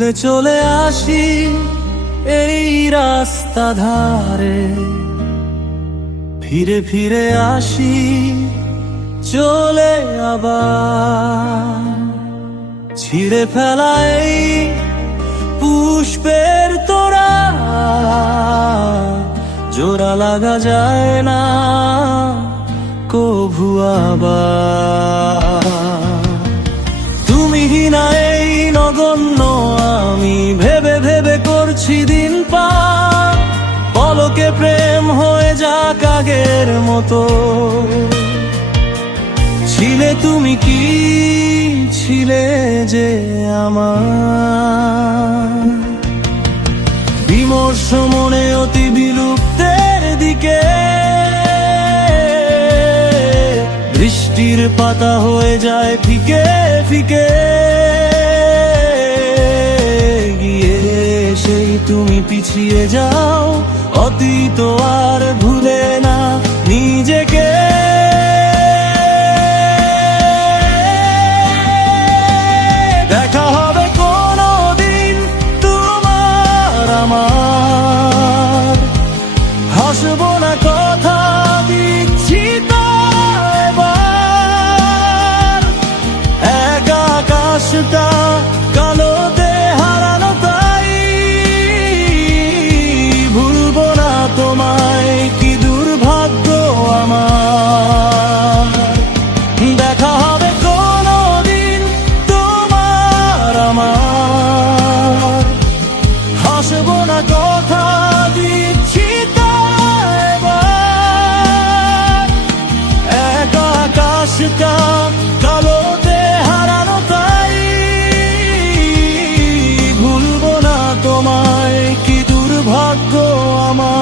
ভুলে চলে আসি এই রাস্তা ধারে, ফিরে ফিরে আসি চলে আবার। ছিঁড়ে ফেলা এই পুষ্পের তোড়া, জোড়া লাগা যায় না কভু আবার। তুমি না এই নগণ্য আমি ভেবে ভেবে করছি দিন পার, পলকে প্রেম হয়ে যাক আগের মতো। ছিলে তুমি কি ছিলে যে আমার, বিমর্ষ মনে অতি বিলুপ্তের দিকে। বৃষ্টির পাতা হয়ে যায় ফিকে ফিকে, গিয়ে সেই তুমি পিছিয়ে যাও অতীত আর ভুলে না নিজেকে। দেখা হবে কোনদিন তোমার আমার, হাসবো না কথা দিচ্ছি তো এবার। এক আকাশটা কালোতে হারানো তাই, ভুলবো না তোমায় কি দুর্ভাগ্য আমার। দেখা হবে কোনদিন তোমার আমার, হাসবো না কথা দিচ্ছি তো এবার। এক আকাশটা কালোতে হারানো তাই, ভুলবো না তোমায় কি দুর্ভাগ্য আমার।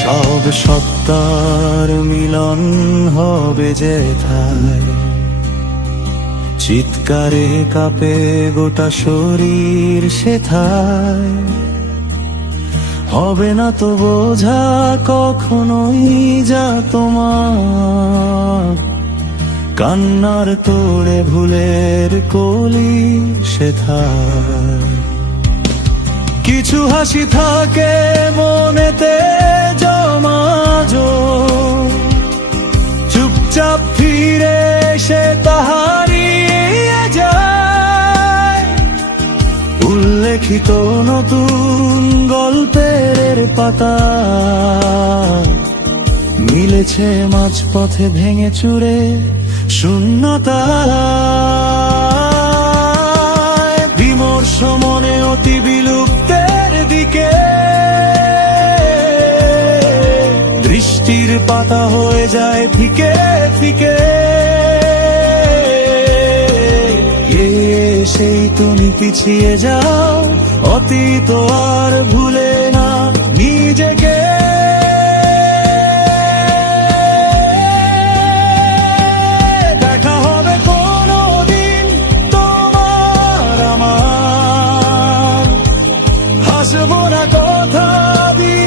সব সত্তার মিলন হবে যেথায়, চিৎকারে কাঁপে গোটা শরীর সেথায়। হবে না তো বোঝা কখনোই যা তোমার, কান্নার তোড়ে ভুলের কলি সেথায়। কিছু হাসি থাকে মনেতে জমাজো, চুপচাপ ফিরে সে হারিয়ে যায়। উল্লেখিত নতুন গল্পের পাতা মিলেছে মাঝপথে ভেঙে চুরে শূন্যতা। বিমর্ষ মনে অতি বিলুপ্তের দিকে, বৃষ্টির পাতা হয়ে যায় ফিকে ফিকে। সেই তুমি পিছিয়ে যাও অতীত আর ভুলে না নিজেকে। দেখা হবে কোনদিন তোমার আমার, হাসবো না কথা দিয়ে